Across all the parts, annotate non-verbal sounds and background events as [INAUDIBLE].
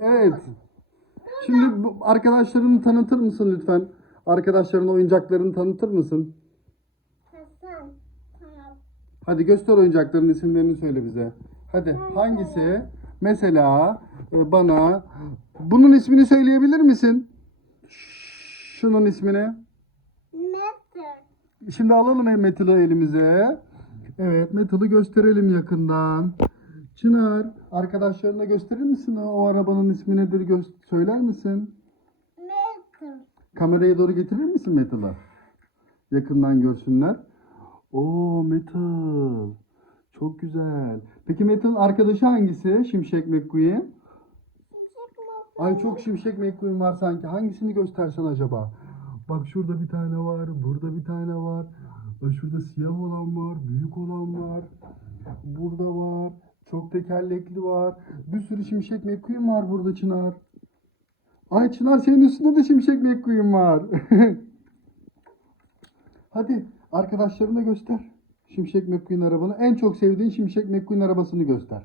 Evet. Şimdi bu arkadaşlarını tanıtır mısın lütfen? Arkadaşların oyuncaklarını tanıtır mısın? Hasan. Hadi göster oyuncakların isimlerini söyle bize. Hadi hangisi? Mesela e, bana bunun ismini söyleyebilir misin? Şunun ismini. Metal. Şimdi alalım Metal'ı elimize. Evet Metal'ı gösterelim yakından. Çınar arkadaşlarına gösterir misin o, arabanın ismi nedir gö- söyler misin? Metal. Kameraya doğru getirir misin Metal'ı? Yakından görsünler. Oo Metal. Çok güzel. Peki Metal'ın arkadaşı hangisi? Şimşek McQueen. Ay çok Şimşek McQueen var sanki. Hangisini göstersen acaba? Bak şurada bir tane var. Burada bir tane var. Şurada siyah olan var. Büyük olan var. Burada var. Çok tekerlekli var. Bir sürü Şimşek McQueen var burada Çınar. Ay Çınar senin üstünde de Şimşek McQueen var. [LAUGHS] Hadi arkadaşlarına göster. Şimşek McQueen arabanı. En çok sevdiğin Şimşek McQueen arabasını göster.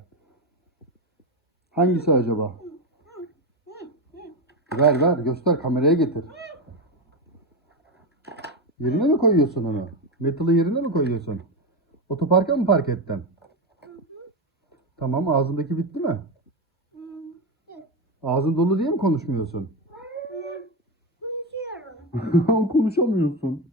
Hangisi acaba? Ver ver göster kameraya getir. Yerine mi koyuyorsun onu? Metal'ı yerine mi koyuyorsun? Otoparka mı park ettin? Tamam ağzındaki bitti mi? Ağzın dolu diye mi konuşmuyorsun? Konuşuyorum. [LAUGHS] Konuşamıyorsun.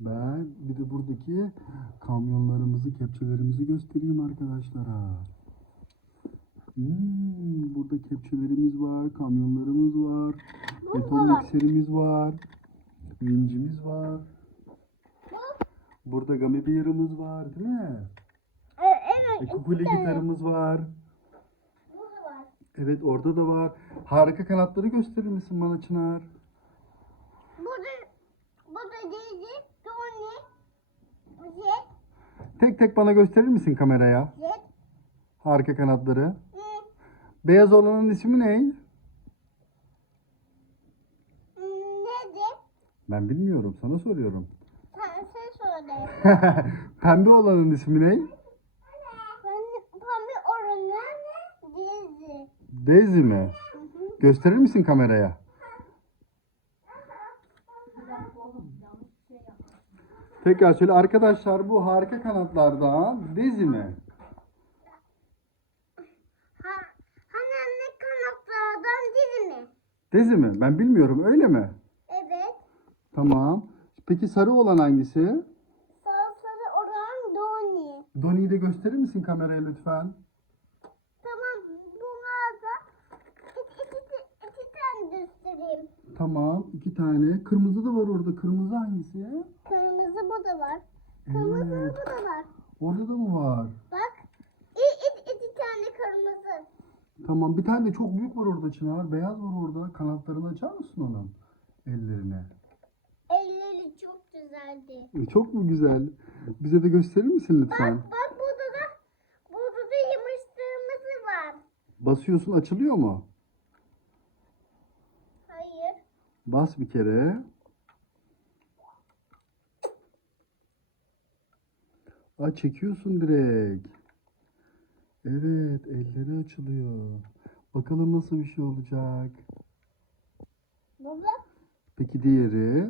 Ben bir de buradaki kamyonlarımızı, kepçelerimizi göstereyim arkadaşlara. Hmm, burada kepçelerimiz var, kamyonlarımız var, beton mikserimiz var, vincimiz var. Burada gummy bear'ımız var değil mi? E, evet. E, kukuli gitarımız var. Burada var. Evet orada da var. Harika kanatları gösterir misin bana Çınar? Burada, burada Daisy, Tony, Jet, Tek tek bana gösterir misin kameraya? Jet, Harika kanatları. hı, Beyaz olanın ismi ne? nedir? Ben bilmiyorum sana soruyorum. [LAUGHS] Pembe olanın ismi ne? Pembe oranı Daisy. Daisy mi? Hı hı. Gösterir misin kameraya? Tekrar söyle arkadaşlar bu harika kanatlardan Daisy mi? Ha, hani dizi mi? Ben bilmiyorum öyle mi? Evet. Tamam. Peki sarı olan hangisi? Sarı sarı oran Doni. Donnie'yi de gösterir misin kameraya lütfen? Tamam bunlarda iki, iki, iki, iki tane göstereyim. Tamam. iki tane. Kırmızı da var orada. Kırmızı hangisi? Kırmızı bu da var. Kırmızı Evet. bu da var. Orada da mı var? Bak. İki, iki, iki tane kırmızı. Tamam. Bir tane de çok büyük var orada Çınar. Beyaz var orada. Kanatlarını açar mısın onun? Ellerine. Elleri çok güzeldi. E, Çok mu güzel? Bize de gösterir misin lütfen? Bak bak burada da burada da yumuştığımızı var. Basıyorsun açılıyor mu? Hayır. Bas bir kere. Aa çekiyorsun direkt. Evet elleri açılıyor. Bakalım nasıl bir şey olacak. Baba. Peki diğeri?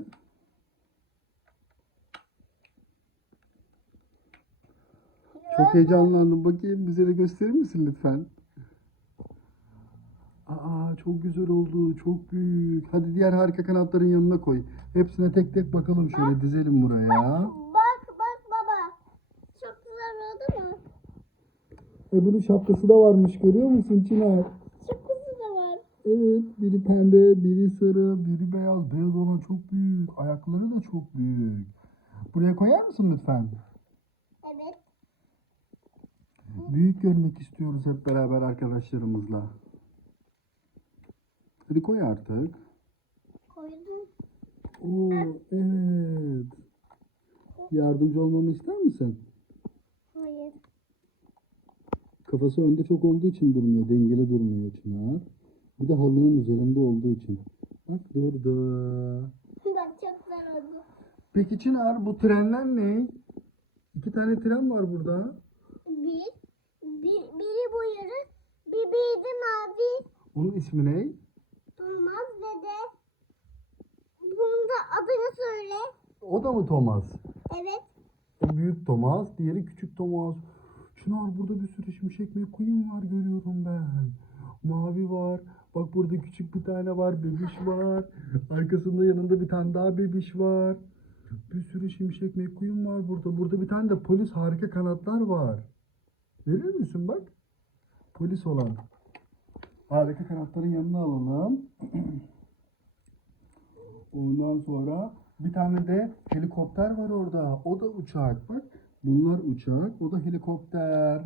Çok heyecanlandım. Bakayım bize de gösterir misin lütfen? Aa çok güzel oldu. Çok büyük. Hadi diğer harika kanatların yanına koy. Hepsine tek tek bakalım şöyle dizelim buraya. Bak bak baba. Çok güzel oldu mu? E bunun şapkası da varmış görüyor musun Çınar? Güzel de var. Evet biri pembe, biri sarı, biri beyaz. Beyaz olan çok büyük. Ayakları da çok büyük. Buraya koyar mısın lütfen? Evet. Büyük görmek istiyoruz hep beraber arkadaşlarımızla. Hadi koy artık. Koydum. Oo evet. Yardımcı olmamı ister misin? Hayır. Kafası önde çok olduğu için durmuyor. Dengeli durmuyor Çınar. Bir de halının üzerinde olduğu için. Bak durdu. [LAUGHS] Bak çok güzel oldu. Peki Çınar bu trenler ne? İki tane tren var burada. Bir, Bir, biri bu yarı, bir biri de mavi. Onun ismi ne? Olmaz dede. Bunun da adını söyle. O da mı Thomas? Evet. O büyük Thomas, diğeri küçük Thomas. Çınar burada bir sürü şimşek McQueen var görüyorum ben. Mavi var. Bak burada küçük bir tane var. Bebiş var. Arkasında yanında bir tane daha bebiş var. Bir sürü şimşek McQueen var burada. Burada bir tane de polis harika kanatlar var. Verir misin bak? Polis olan. Harika kanatların yanına alalım. [CLEARS THROAT] Ondan sonra bir tane de helikopter var orada. O da uçak. Bak bunlar uçak. O da helikopter.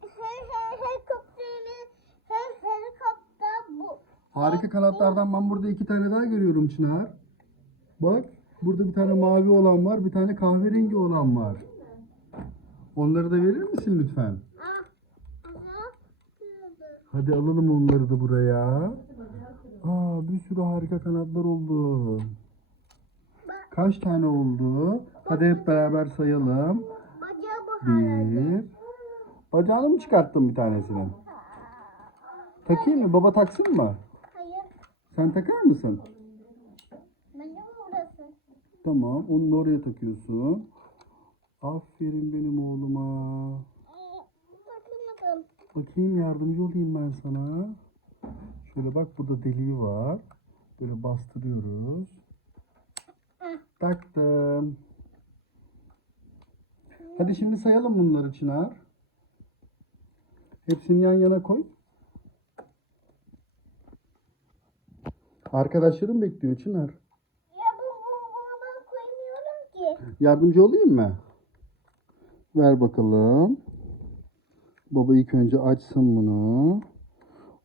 Her her helikopterimiz, her helikopter bu. Harika kanatlardan ben burada iki tane daha görüyorum Çınar. Bak burada bir tane mavi olan var. Bir tane kahverengi olan var. Onları da verir misin lütfen? Hadi alalım onları da buraya. Aa bir sürü harika kanatlar oldu. Kaç tane oldu? Hadi hep beraber sayalım. Bir. Bacağını mı çıkarttın bir tanesini? Takayım mı? Baba taksın mı? Hayır, Sen takar mısın? Tamam. Onu oraya takıyorsun. Aferin benim oğluma. Bakayım yardımcı olayım ben sana. Şöyle bak burada deliği var. Böyle bastırıyoruz. Taktım. Hadi şimdi sayalım bunları Çınar. Hepsini yan yana koy. Arkadaşlarım bekliyor Çınar. Ya bu, bu, bunu ben koymuyorum ki. Yardımcı olayım mı? Ver bakalım. Baba ilk önce açsın bunu.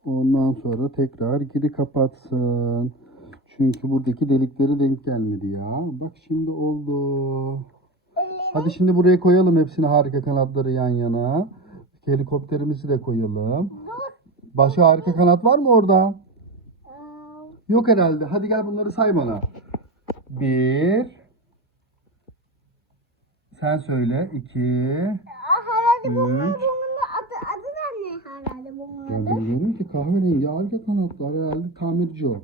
Ondan sonra tekrar geri kapatsın. Çünkü buradaki delikleri denk gelmedi ya. Bak şimdi oldu. Hadi şimdi buraya koyalım hepsini harika kanatları yan yana. Helikopterimizi de koyalım. Başka harika kanat var mı orada? Yok herhalde. Hadi gel bunları say bana. Bir. Sen söyle. İki. Üç. bunun da adı, adı da Ben adı? bilmiyorum ki kahverengi harika kanatlar herhalde tamirci o.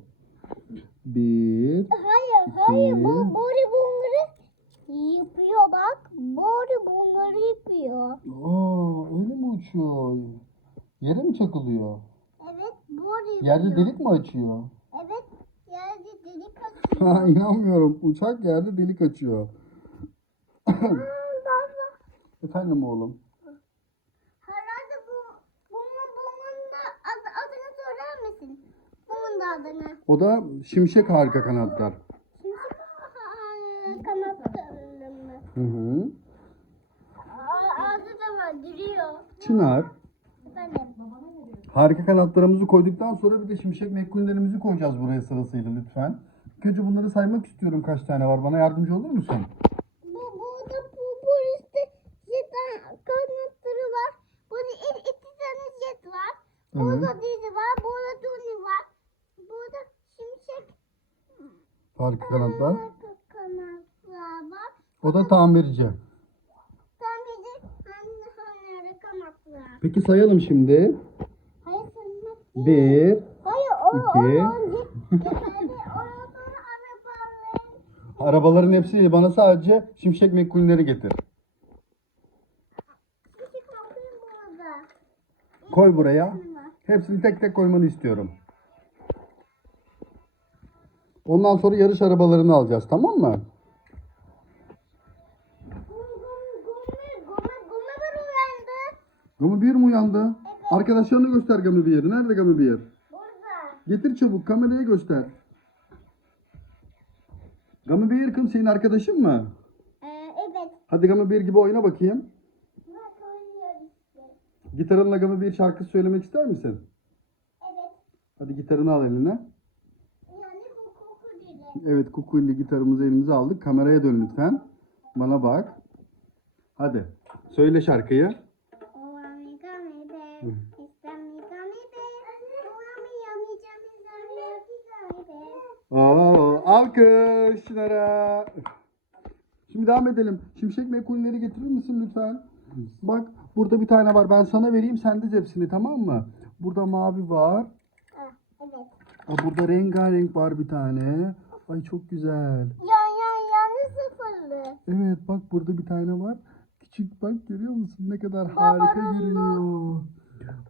Bir. Hayır, hayır. Bu. Bori bunları yapıyor bak. Bori bunları yapıyor. Aa öyle mi uçuyor? Yere mi çakılıyor? Evet, Bori yapıyor. Yerde delik mi açıyor? Evet, yerde delik [LAUGHS] açıyor. Ha inanmıyorum. Uçak yerde delik açıyor. Aa, baba. Efendim oğlum. Herhalde bu, bunun, bunun da adı, adını söyler misin? Bunun da adını. O da şimşek harika kanatlar. Şimdi Aa, kanatlarım mı? Hı hı. Ağzı da var, duruyor. Çınar. Harika kanatlarımızı koyduktan sonra bir de şimşek mekkullerimizi koyacağız buraya sırasıyla lütfen. Önce bunları saymak istiyorum kaç tane var. Bana yardımcı olur musun? Bu burada bu poliste jet kanatları var. Burada iki, iki tane jet var. Burada Evet. dizi var. Burada Tony var. Burada şimşek Harika kanatlar. O da tamirci. Peki sayalım şimdi. Bir. İki. arabaların. Hepsi bana sadece şimşek mekkulleri getir. Burada. Koy buraya. Var. Hepsini tek tek koymanı istiyorum. Ondan sonra yarış arabalarını alacağız tamam mı? Uyandı. Gummy Bear mi uyandı? Arkadaşlarını göster Gummy Bear'ı. Nerede Gummy Bear? Burada. Getir çabuk kameraya göster. Gummy Bear kim senin arkadaşın mı? Ee, evet. Hadi Gummy Bear gibi oyna bakayım. Gitarınla Gummy Bear şarkısı söylemek ister misin? Evet. Hadi gitarını al eline. Yani bu koku dedi. Evet kukuyla gitarımızı elimize aldık. Kameraya dön lütfen. Bana bak. Hadi. Söyle şarkıyı. Oo, alkış Çınar'a. Şimdi devam edelim. Şimşek mekulleri getirir misin lütfen? Bak burada bir tane var. Ben sana vereyim sen diz hepsini tamam mı? Burada mavi var. Ah, evet. Aa, burada rengarenk var bir tane. Ay çok güzel. Yan yan yanı sıfırlı. Evet bak burada bir tane var. Küçük bak görüyor musun ne kadar harika Baba, görünüyor.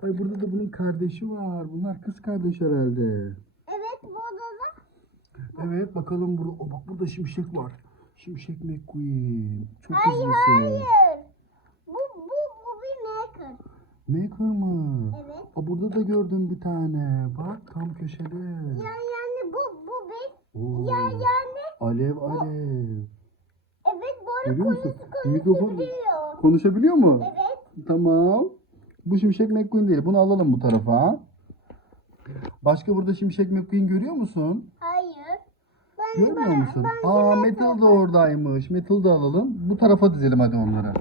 Ay burada da bunun kardeşi var. Bunlar kız kardeş herhalde. Evet bu odada. Evet bakalım burada. O bak burada şimşek var. Şimşek McQueen. Çok Hayır hızlısın. hayır. Bu bu bu bir maker. Maker mı? Evet. Aa, burada da gördüm bir tane. Bak tam köşede. Yan bir. Oo, Yan yani. alev alev. Evet böyle Görüyor musun? konusu Mikrofon konuşabiliyor. konuşabiliyor mu? Evet. Tamam. Bu Şimşek McQueen değil. Bunu alalım bu tarafa. Başka burada Şimşek McQueen görüyor musun? Hayır. Ben Görmüyor ben- musun? ben Aa Metal da oradaymış. Metal da alalım. Bu tarafa dizelim hadi onları.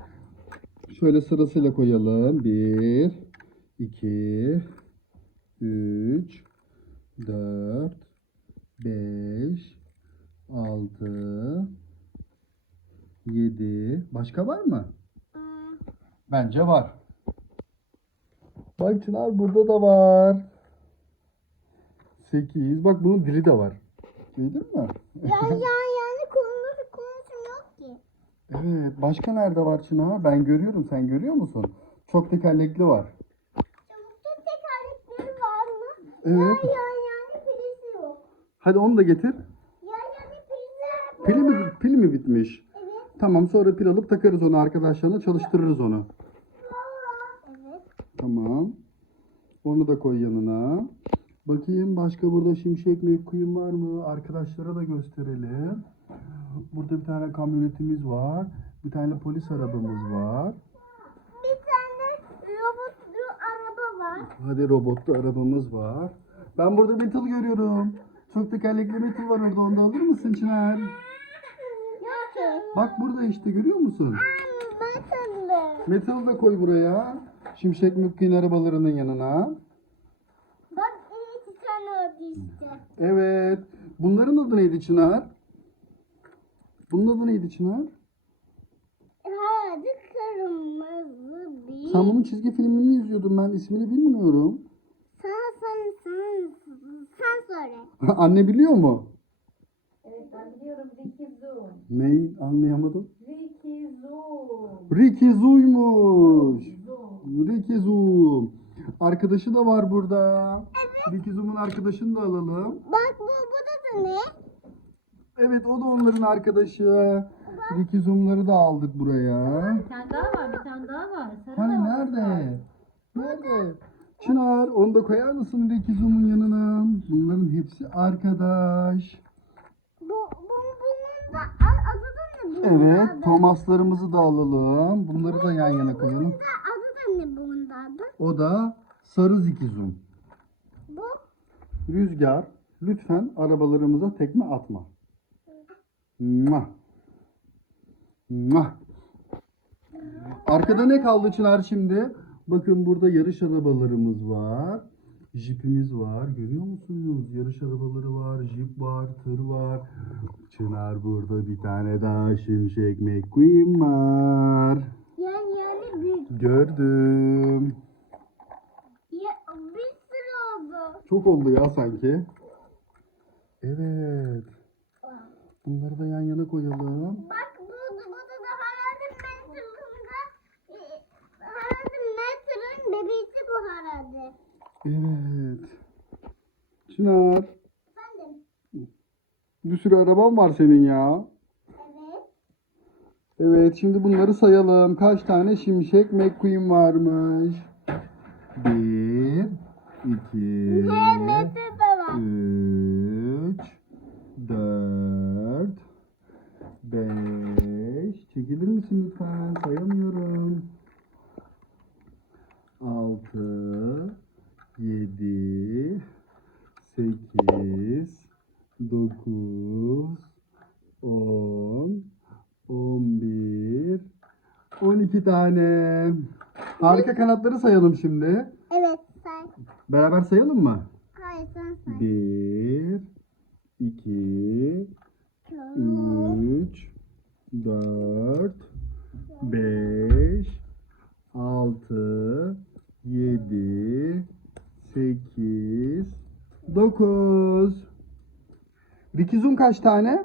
Şöyle sırasıyla koyalım. 1, 2, 3, 4, 5, 6, 7. Başka var mı? Bence var. Bak Çınar burada da var. 8. Bak bunun dili de var. Duydun mu? Yan yan yani konusu konuşmuyor ki. Evet. Başka nerede var Çınar? Ben görüyorum. Sen görüyor musun? Çok tekerlekli var. Çabukta tekerlekleri var mı? Evet. Yan yan yani yok. Hadi onu da getir. Pili mi, pili mi bitmiş? Evet. Tamam sonra pil alıp takarız onu arkadaşlarına çalıştırırız onu. Evet. Tamam. Onu da koy yanına. Bakayım başka burada şimşek McQueen var mı? Arkadaşlara da gösterelim. Burada bir tane kamyonetimiz var. Bir tane polis arabamız var. Bir tane robotlu araba var. Hadi robotlu arabamız var. Ben burada metal görüyorum. Çok tekerlekli metal var orada. Onu da alır mısın Çınar? Yok ki. Bak burada işte görüyor musun? Metal da koy buraya. Şimşek McQueen arabalarının yanına. Bak iki tane oldu işte. Evet. Bunların adı neydi Çınar? Bunun adı neydi Çınar? Hadi kırmızı bir. Sen bunun çizgi filmini izliyordun. Ben ismini bilmiyorum. Sen sen sen sen söyle. [LAUGHS] Anne biliyor mu? Evet ben biliyorum Ricky Zoo. Neyi anlayamadım. Ricky Zoo. Ricky Zoo'ymuş. Zoo. Ricky Zoo. Arkadaşı da var burada. Ricky Zoo'nun arkadaşını da alalım. Bak bu bu da ne? Evet o da onların arkadaşı. Ricky Zoom'ları da aldık buraya. Bir tane daha var, bir tane daha var. Sarı Hani da var. nerede? Çınar onu da koyar mısın Zoom'un yanına? Bunların hepsi arkadaş. Bu, bu bunun da adı da ne? Evet adı? Thomas'larımızı da alalım. Bunları da yan yana koyalım. Bunun da adı da ne bunun da adı? O da sarı Ziki Zoom. Bu Rüzgar lütfen arabalarımıza tekme atma. Mua. Mua. Arkada ne kaldı Çınar şimdi? Bakın burada yarış arabalarımız var. Jipimiz var. Görüyor musunuz? Yarış arabaları var. Jip var. Tır var. Çınar burada bir tane daha Şimşek McQueen var. yani yani büyük. Gördüm. Ya, bir sürü oldu. Çok oldu ya sanki. Evet. Bunları da yan yana koyalım. Bak bu, bu da da herhalde Metal'ında e, herhalde Metal'ın bebeği bu herhalde. Evet. Çınar. Efendim? Bir sürü araban var senin ya. Evet. Evet şimdi bunları sayalım. Kaç tane Şimşek McQueen varmış? Bir, iki, üç, dört, beş. Çekilir misin lütfen? Sayamıyorum. 6 7 8 9 10 11 12 tane. Arka kanatları sayalım şimdi. Evet say. Beraber sayalım mı? Hayır sen say. 1 kaç tane?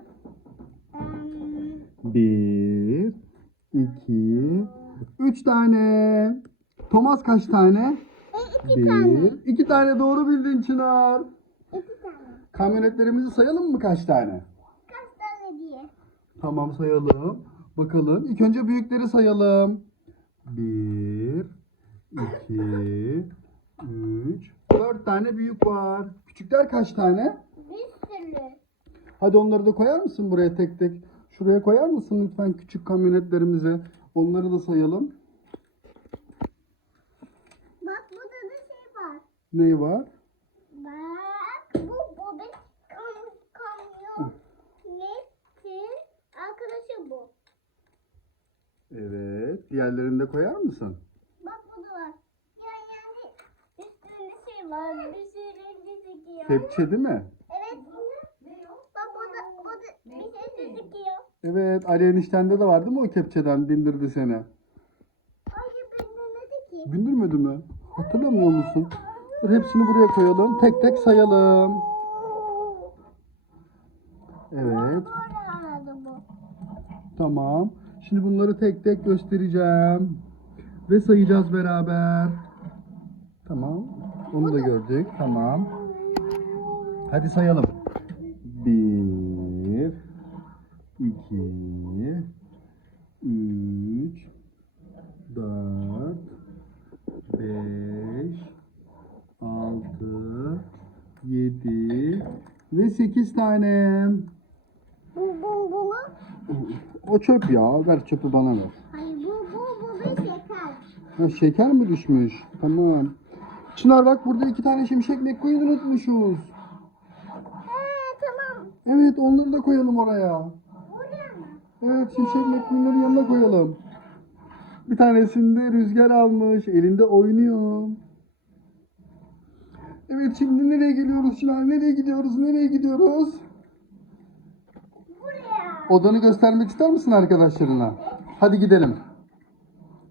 1, 2, 3 tane. Thomas kaç tane? e, iki tane. 1, 2 tane doğru bildin Çınar. İki tane. Kamyonetlerimizi sayalım mı kaç tane? Kaç tane diye? Tamam sayalım. Bakalım. İlk önce büyükleri sayalım. 1, 2, 3, 4 tane büyük var. Küçükler kaç tane? Bir sürü. Hadi onları da koyar mısın buraya tek tek? Şuraya koyar mısın lütfen küçük kamyonetlerimizi? Onları da sayalım. Bak burada da şey var. Neyi var? Bak bu bebek kam kamyon. Nesin? Arkadaşı bu. Evet. Diğerlerini de koyar mısın? Bak bu da var. Yani yani üstünde şey var. Bir şey gözüküyor. Kepçe değil mi? Evet. Bak burada, burada bir şey gözüküyor. Evet. Ali eniştende de var değil mi o kepçeden bindirdi seni? Hayır bilmedi ki. Bindirmedi mi? Hatırlamıyor musun? Dur hepsini buraya koyalım. Tek tek sayalım. Evet. Tamam. Şimdi bunları tek tek göstereceğim. Ve sayacağız beraber. Tamam. Onu da gördük. Tamam. Hadi sayalım. Bir, iki, üç, dört, beş, altı, yedi ve sekiz tane. Bu bu bunu. O çöp ya. Ver çöpü bana ver. Hayır bu bu bu bir şeker. Ha, şeker mi düşmüş? Tamam. Çınar bak burada iki tane şimşek McQueen unutmuşuz. He tamam. Evet onları da koyalım oraya. Evet şimşek McQueen'lerin yanına koyalım. Bir tanesinde rüzgar almış. Elinde oynuyor. Evet şimdi nereye geliyoruz Çınar? Nereye gidiyoruz? Nereye gidiyoruz? Buraya. Odanı göstermek ister misin arkadaşlarına? Hadi gidelim.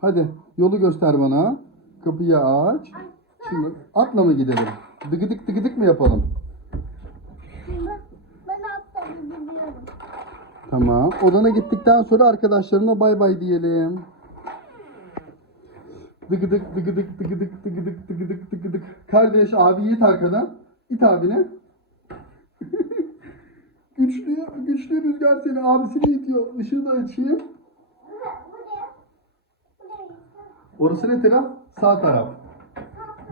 Hadi yolu göster bana. Kapıyı aç. Şimdi atla mı gidelim? Dıgıdık dıgıdık mı yapalım? Ben, ben atladım biliyorum. Tamam. Odana gittikten sonra arkadaşlarına bay bay diyelim. Dıgıdık dıgıdık dıgıdık dıgıdık dıgıdık dıgıdık. Kardeş abi it arkadan. İt abine. [LAUGHS] güçlü, güçlü rüzgar seni abisini itiyor. Işığı da açayım. Orası ne taraf? Sağ taraf.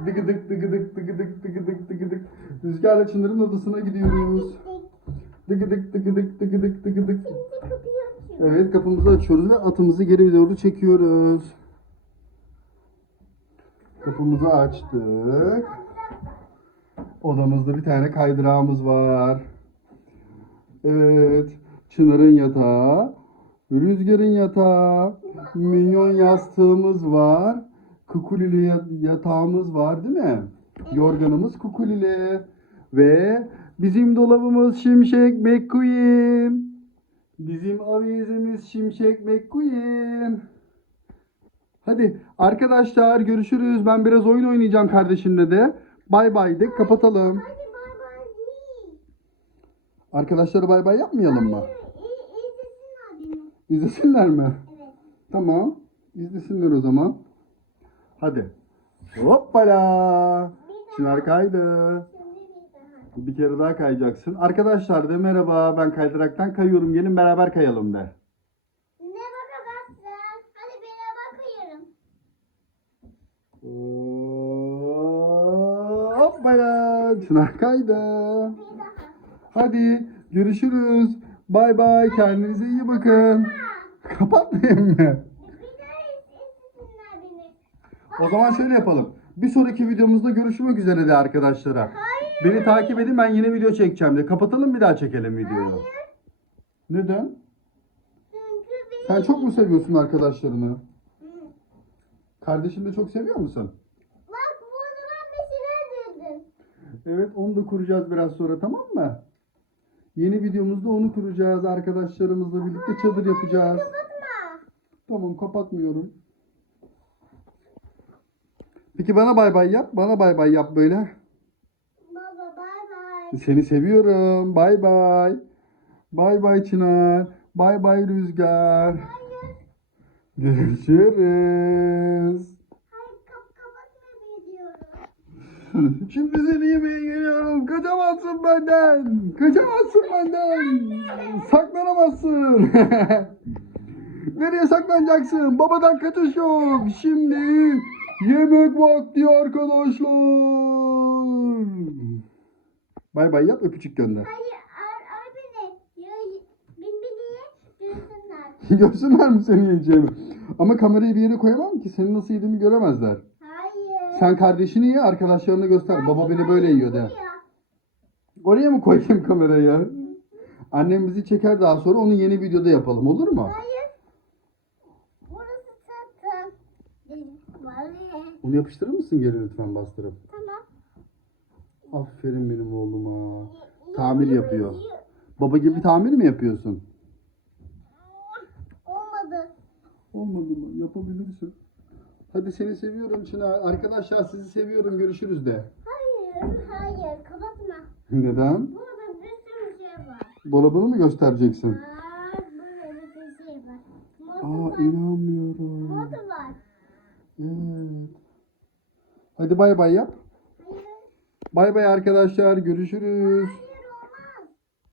Dıgıdık dıgıdık dıgıdık dıgıdık dıgıdık. Rüzgarla Çınar'ın odasına gidiyoruz. Dıgıdık dıgıdık dıgıdık dıgıdık. Evet kapımızı açıyoruz ve atımızı geri doğru çekiyoruz. Kapımızı açtık. Odamızda bir tane kaydırağımız var. Evet. Çınar'ın yatağı. Rüzgar'ın yatağı. Minyon yastığımız var. Kukulili ya- yatağımız var değil mi? Yorganımız kukulili. Ve bizim dolabımız Şimşek McQueen. Bizim avizemiz Şimşek McQueen. Hadi arkadaşlar görüşürüz. Ben biraz oyun oynayacağım kardeşimle de. Bay bay de kapatalım. Hadi bay bay değil. Arkadaşlara bay bay yapmayalım mı? İzlesinler mi? Evet. Tamam. İzlesinler o zaman. Hadi. Hoppala. Çınar kaydı. Bir kere daha kayacaksın. Arkadaşlar de merhaba. Ben kaydıraktan kayıyorum. Gelin beraber kayalım de. Ne bakamazsın? Hadi beraber kayarım. Hoppala. Çınar kaydı. Hadi görüşürüz. Bay bay. Kendinize iyi bakın. Kapatmayayım mı? O zaman şöyle yapalım. Bir sonraki videomuzda görüşmek üzere de arkadaşlara. Beni takip edin ben yine video çekeceğim de. Kapatalım bir daha çekelim videoyu. Hayır. Neden? Çünkü beni... Sen çok mu seviyorsun arkadaşlarını? Hı. Kardeşini de çok seviyor musun? Bak burada ben bir şeyler duydum. Evet onu da kuracağız biraz sonra tamam mı? Yeni videomuzda onu kuracağız. Arkadaşlarımızla birlikte çadır yapacağız. Kapatma. Tamam kapatmıyorum. Peki bana bay bay yap. Bana bay bay yap böyle. Seni seviyorum. Bay bay. Bay bay Çınar. Bay bay Rüzgar. Görüşürüz. [LAUGHS] Şimdi seni yemeğe geliyorum. Kaçamazsın benden. Kaçamazsın benden. Saklanamazsın. [LAUGHS] Nereye saklanacaksın? Babadan kaçış yok. Şimdi yemek vakti arkadaşlar. Bay bay yap öpücük gönder. Hayır ar ar beni. Görsünler. [LAUGHS] Görsünler mi seni yiyeceğimi? Ama kamerayı bir yere koyamam ki seni nasıl yediğimi göremezler. Hayır. Sen kardeşini ye arkadaşlarına göster. Baba beni böyle yiyor de. Buraya. Oraya mı koyayım kamerayı? Annem bizi çeker daha sonra onu yeni videoda yapalım olur mu? Hayır. Burası. Vallahi. Onu yapıştırır mısın geri lütfen bastırıp? Aferin benim oğluma. Tamir yapıyor. Baba gibi tamir mi yapıyorsun? Olmadı. Olmadı mı? Yapabilirsin. Hadi seni seviyorum Çınar. Arkadaşlar sizi seviyorum. Görüşürüz de. Hayır. Hayır. Kapatma. Neden? Burada bir sürü şey var. Dolabını mı göstereceksin? Aa, böyle bir şey var. Aa var. inanmıyorum. Modu var. Evet. Hadi bay bay yap. Bay bay arkadaşlar. Görüşürüz.